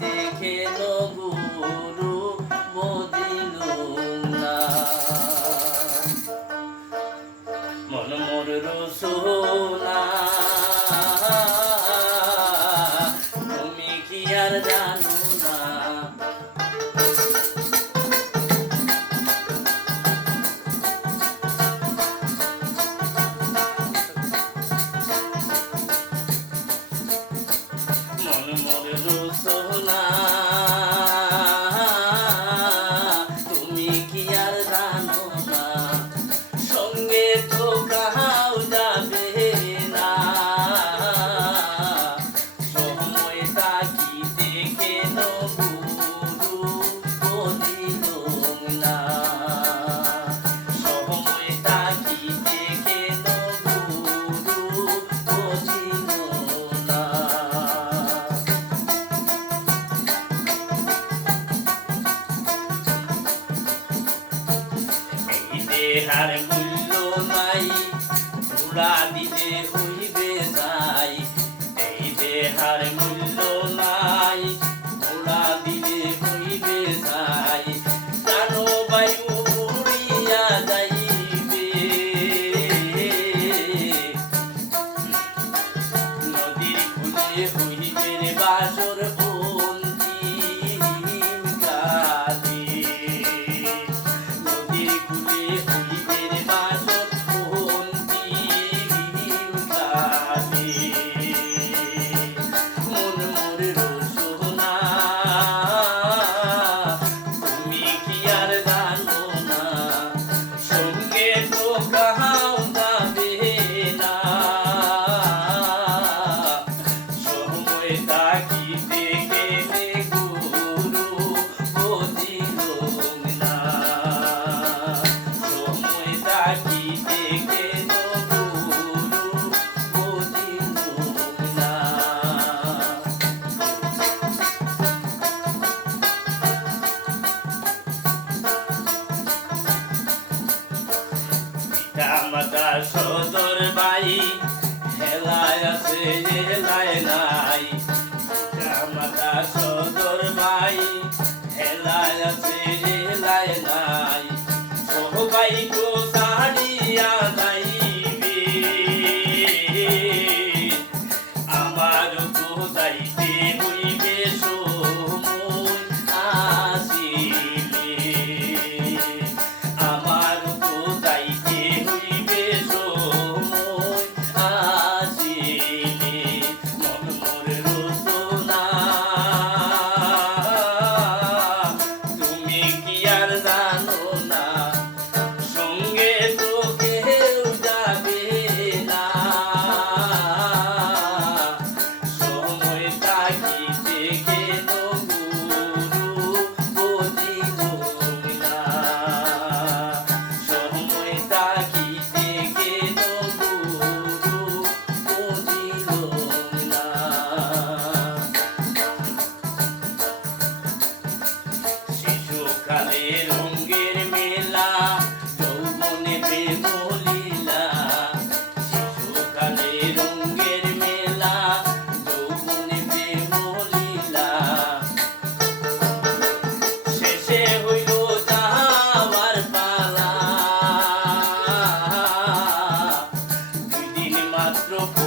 দেখে নগু দেহার মূল্য নাই পুরা দিলে হইবে নাই এই দেহার মূল্য তোর বাই হেলায় আছে হেলায় নাই। মাতা সদর বাই হেলায় আছে হেলায় নাই। সবাই কো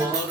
Oh.